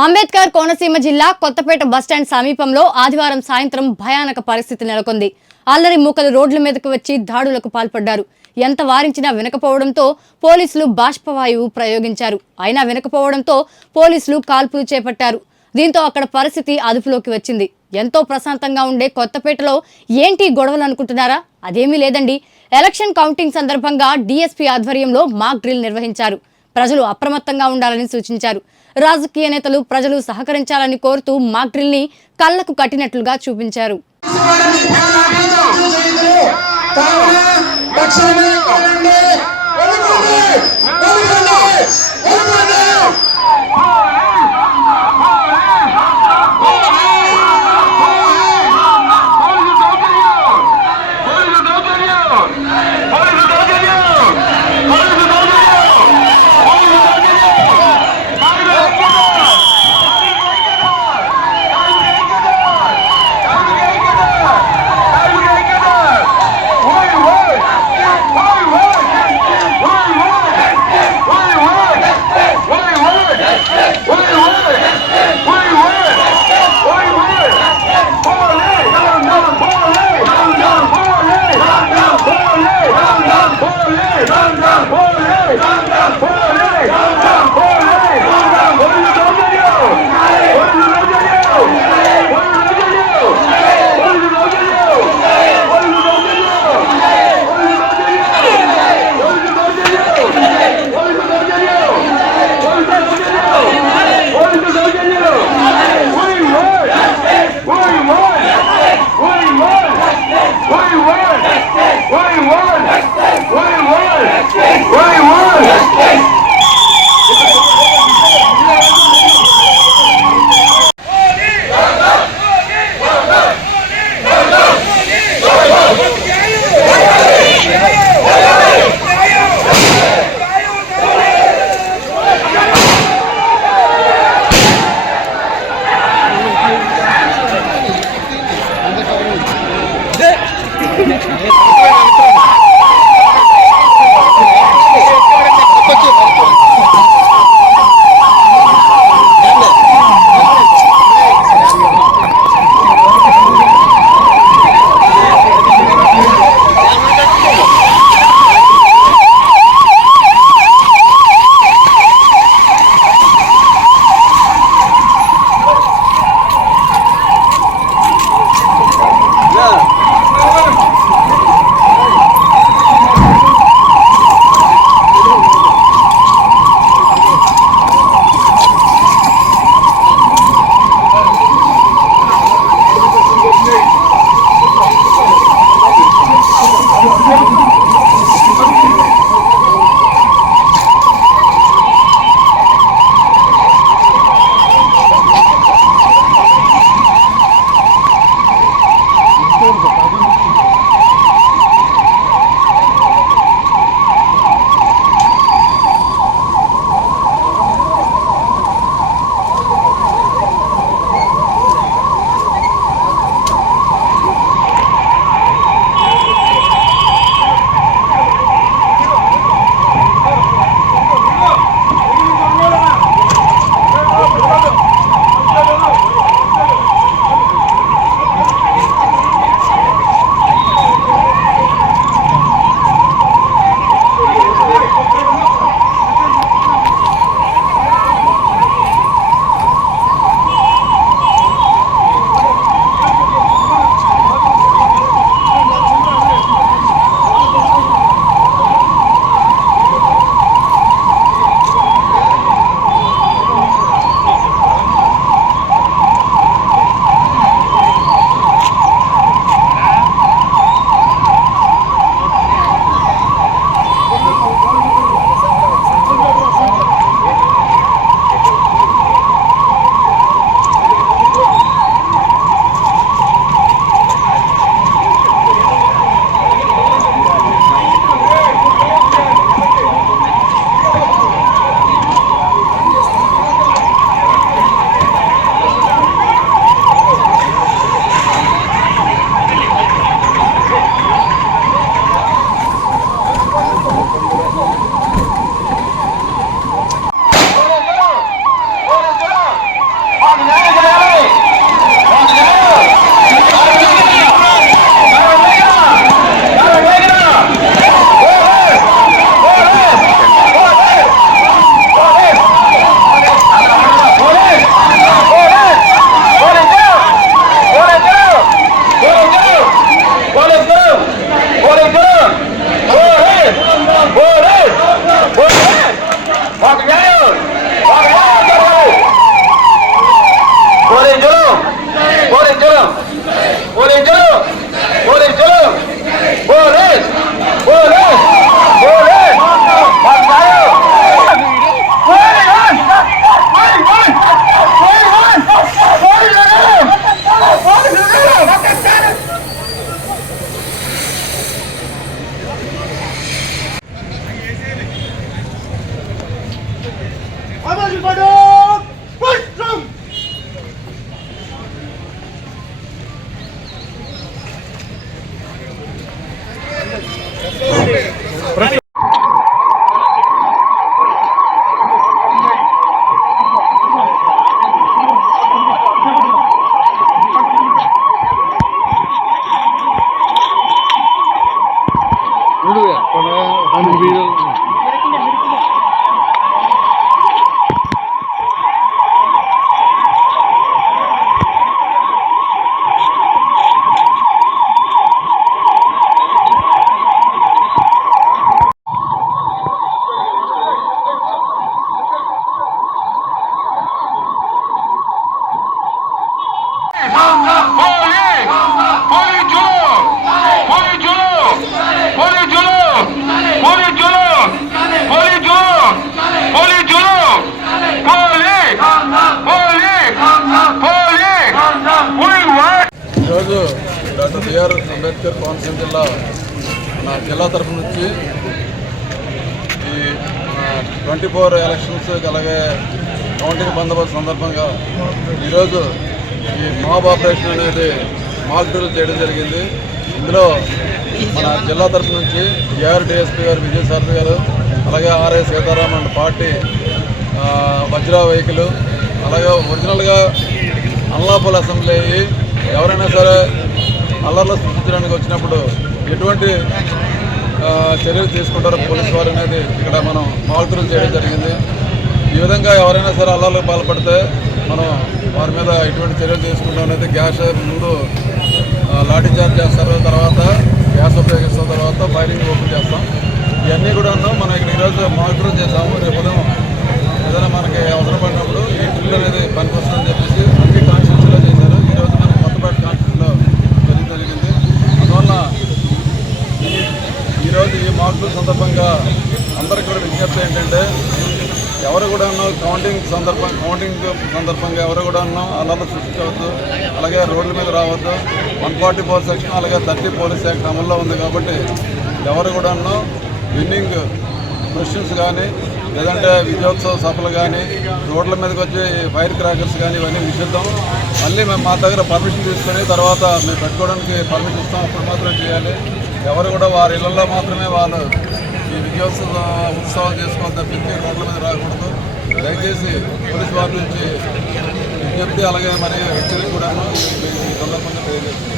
అంబేద్కర్ కోనసీమ జిల్లా కొత్తపేట బస్టాండ్ సమీపంలో ఆదివారం సాయంత్రం భయానక పరిస్థితి నెలకొంది. అల్లరి మూకలు రోడ్ల మీదకు వచ్చి దాడులకు పాల్పడ్డారు. ఎంత వారించినా వినకపోవడంతో పోలీసులు బాష్పవాయువు ప్రయోగించారు. అయినా వినకపోవడంతో పోలీసులు కాల్పులు చేపట్టారు. దీంతో అక్కడ పరిస్థితి అదుపులోకి వచ్చింది. ఎంతో ప్రశాంతంగా ఉండే కొత్తపేటలో ఏంటి గొడవలు అనుకుంటున్నారా అదేమీ లేదండి. ఎలక్షన్ కౌంటింగ్ సందర్భంగా డీఎస్పీ ఆధ్వర్యంలో మాక్ డ్రిల్ నిర్వహించారు. ప్రజలు అప్రమత్తంగా ఉండాలని సూచించారు. రాజకీయ నేతలు ప్రజలు సహకరించాలని కోరుతూ మాక్ డ్రిల్ని కళ్ళకు కట్టినట్లుగా చూపించారు తక్షణమే ఈరోజు డాక్టర్ బిఆర్ అంబేద్కర్ కోనసీమ జిల్లా మన జిల్లా తరఫు నుంచి ఈ ట్వంటీ ఫోర్ ఎలక్షన్స్ అలాగే కౌంటింగ్ బందోబస్తు సందర్భంగా ఈరోజు ఈ మాబ్ ఆపరేషన్ అనేది మాక్ డ్రిల్ చేయడం జరిగింది. ఇందులో మన జిల్లా తరఫు నుంచి ఏఆర్ డిఎస్పీ గారు విజయసారథి గారు అలాగే R I Sitaraman party Vajra vehicle అలాగే ఒరిజినల్గా అల్లాపూల్ అసెంబ్లీ అయ్యి ఎవరైనా సరే అల్లర్లో సృష్టించడానికి వచ్చినప్పుడు ఎటువంటి చర్యలు తీసుకుంటారో పోలీసు వారు అనేది ఇక్కడ మనం మాల్తులు చేయడం జరిగింది. ఈ విధంగా ఎవరైనా సరే అల్లర్లకు పాల్పడితే మనం వారి మీద ఎటువంటి చర్యలు తీసుకుంటామనేది గ్యాస్ ముందు లాఠీ చార్జ్ చేస్తారు. తర్వాత గ్యాస్ ఉపయోగిస్తాం తర్వాత ఫైరింగ్ ఓపెన్ చేస్తాం. ఇవన్నీ కూడా మనం ఇక్కడ ఈరోజు మానిటర్ చేసాము రేపు ఉదయం ఏదైనా మనకి అవసరం పడినప్పుడు ఈ డ్రిల్ అనేది పనికొస్తుందని చెప్పేసి అన్ని కాన్స్టిట్యూన్సీలో చేశారు. ఈరోజు మనకి కొత్తపేట కాన్స్టిట్యూన్లో జరిగి జరిగింది. అందువల్ల ఈ- ఈరోజు ఈ మార్కుల సందర్భంగా అందరికీ కూడా విజ్ఞప్తి ఏంటంటే ఎవరు కూడా కౌంటింగ్ సందర్భం కౌంటింగ్ సందర్భంగా ఎవరు కూడా అల్లర్లు సృష్టించవద్దు. అలాగే రోడ్ల మీద రావద్దు. వన్ ఫార్టీ ఫోర్ సెక్షన్ అలాగే థర్టీ పోలీస్ యాక్ట్ అమల్లో ఉంది కాబట్టి ఎవరు కూడా విన్నింగ్ క్వశ్చన్స్ కానీ లేదంటే విజయోత్సవ సభలు కానీ రోడ్ల మీదకి వచ్చి ఫైర్ క్రాకర్స్ కానీ ఇవన్నీ నిషిద్దాం మళ్ళీ మేము మా దగ్గర పర్మిషన్ తీసుకొని తర్వాత మేము పెట్టుకోవడానికి పర్మిషన్ ఇస్తాం. అప్పుడు మాత్రమే చేయాలి. ఎవరు కూడా వారి ఇళ్ళలో మాత్రమే వాళ్ళు ఈ విజయోత్సవ ఉత్సవాలు చేసుకోవాలి తప్పించి రోడ్ల మీద రాకూడదు. దయచేసి పోలీస్ వారి నుంచి విజ్ఞప్తి అలాగే మరి వ్యక్తులకు కూడా ఈ సందర్భంగా తెలియజేస్తున్నాను.